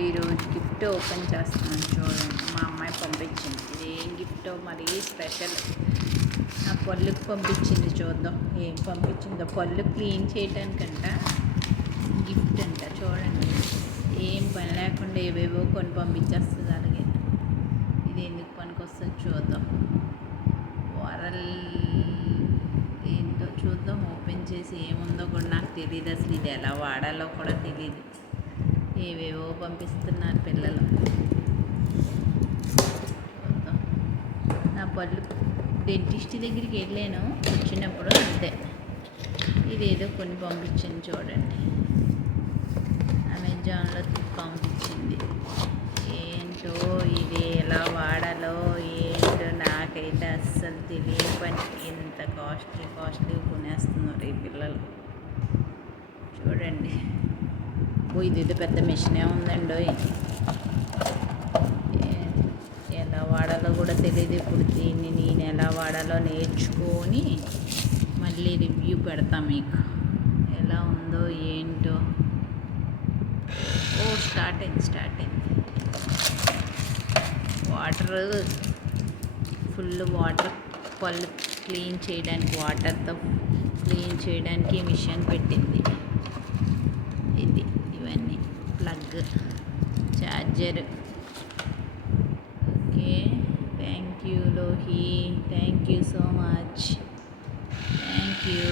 ఈరోజు gift open చేస్తున్నాను చూడండి. మా అమ్మాయి పంపించింది. ఇది ఏం గిఫ్టో మరీ స్పెషల్. నా పళ్ళుకి పంపించింది. చూద్దాం ఏం పంపించిందో. పళ్ళు క్లీన్ చేయడానికంట గిఫ్ట్ అంట. చూడండి ఏం పని లేకుండా ఏవేవో కొని పంపించేస్తుంది. అలాగే ఇది ఎందుకు పనికి వస్తుంది చూద్దాం. వరల్ ఏంటో చూద్దాం. ఓపెన్ చేసి ఏముందో కూడా నాకు తెలియదు. అసలు ఇది ఎలా వాడాలో కూడా తెలియదు. ఏవేవో పంపిస్తున్నారు పిల్లలు. చూద్దాం. నా పళ్ళు డెంటిస్ట్ దగ్గరికి వెళ్ళాను వచ్చినప్పుడు, అంతే. ఇదేదో కొన్ని పంపించింది చూడండి. అమెజాన్లో పంపించింది. ఏంటో ఇది ఎలా వాడాలో ఏంటో నాకైతే అస్సలు తెలియని పని. ఇంత కాస్ట్లీ కొనేస్తున్నారు ఈ పిల్లలు. చూడండి. ఇది పెద్ద మిషనే ఉందండి. ఎలా వాడాలో కూడా తెలియదు. ఇప్పుడు దీన్ని నేను ఎలా వాడాలో నేర్చుకొని మళ్ళీ రివ్యూ పెడతా మీకు. ఎలా ఉందో ఏంటో. స్టార్ట్ అయింది. Water, full water. పళ్ళు క్లీన్ చేయడానికి, వాటర్తో క్లీన్ చేయడానికి మిషన్ పెట్టింది. ఇది ఇవన్నీ plug, charger. Okay, thank you Lohi, thank you so much, thank you.